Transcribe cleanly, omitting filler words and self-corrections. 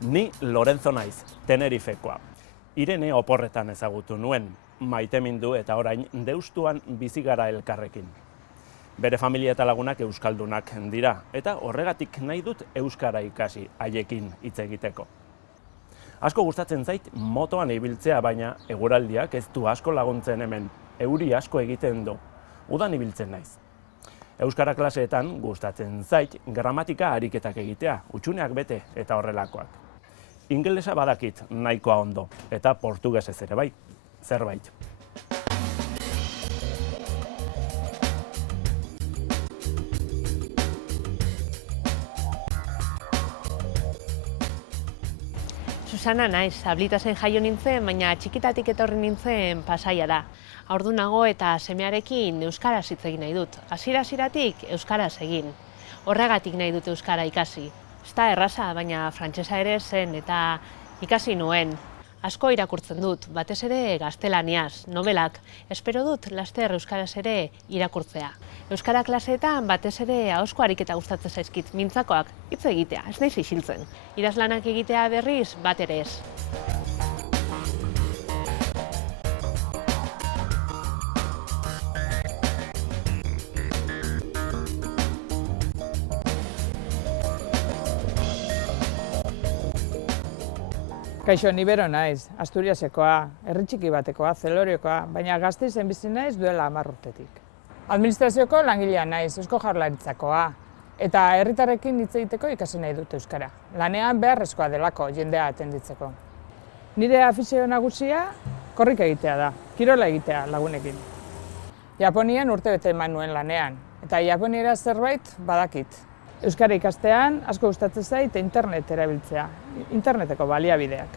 Ni Lorenzo naiz, Tenerifekoa. Irene oporretan ezagutu nuen, maitemindu eta orain Deustuan bizi gara elkarrekin. Bere familia eta lagunak euskaldunak dira, eta horregatik nahi dut euskara ikasi haiekin hitz egiteko. Asko gustatzen zait motoan ibiltzea, baina eguraldiak ez du asko laguntzen hemen, euri asko egiten du, udan ibiltzen naiz. Euskara klaseetan gustatzen zait gramatika ariketak egitea, hutsuneak bete eta horrelakoak. Ingelesa badakit nahikoa ondo, eta portugesez ere bai, zerbait. Susana naiz, Ablitasen jaio nintzen, baina txikitatik etorri nintzen Pasaia da. Haurdunago eta semearekin euskaraz hitz egin nahi dut. Hasiera-hasieratik euskaraz egin. Horregatik nahi dut euskara ikasi. Ez da erraza, baina frantsesa ere zen eta ikasi nuen. Asko irakurtzen dut, batez ere gaztelaniaz, nobelak. Espero dut laster euskaraz ere irakurtzea. Euskara klaseetan batez ere ahozko ariketa gustatzen zaizkit, mintzakoak, hitz egitea, ez naiz isiltzen. Idazlanak egitea berriz, bat ere ez. Kaixo, ni Bero naiz, Asturiasekoa, herri txiki batekoa, Zeloriokoa, baina Gasteizen bizi naiz duela 10 urtetik. Administrazioko langilea naiz, Eusko Jaurlaritzakoa, eta herritarrekin hitz egiteko ikasi nahi dut euskara. Lanean beharrezkoa delako jendea atenditzeko. Nire afizio nagusia korrika egitea da, kirola egitea lagunekin. Japonian urtebete eman nuen lanean, eta japoniera zerbait badakit. Euskara ikastean asko gustatzen zait internet erabiltzea, interneteko baliabideak.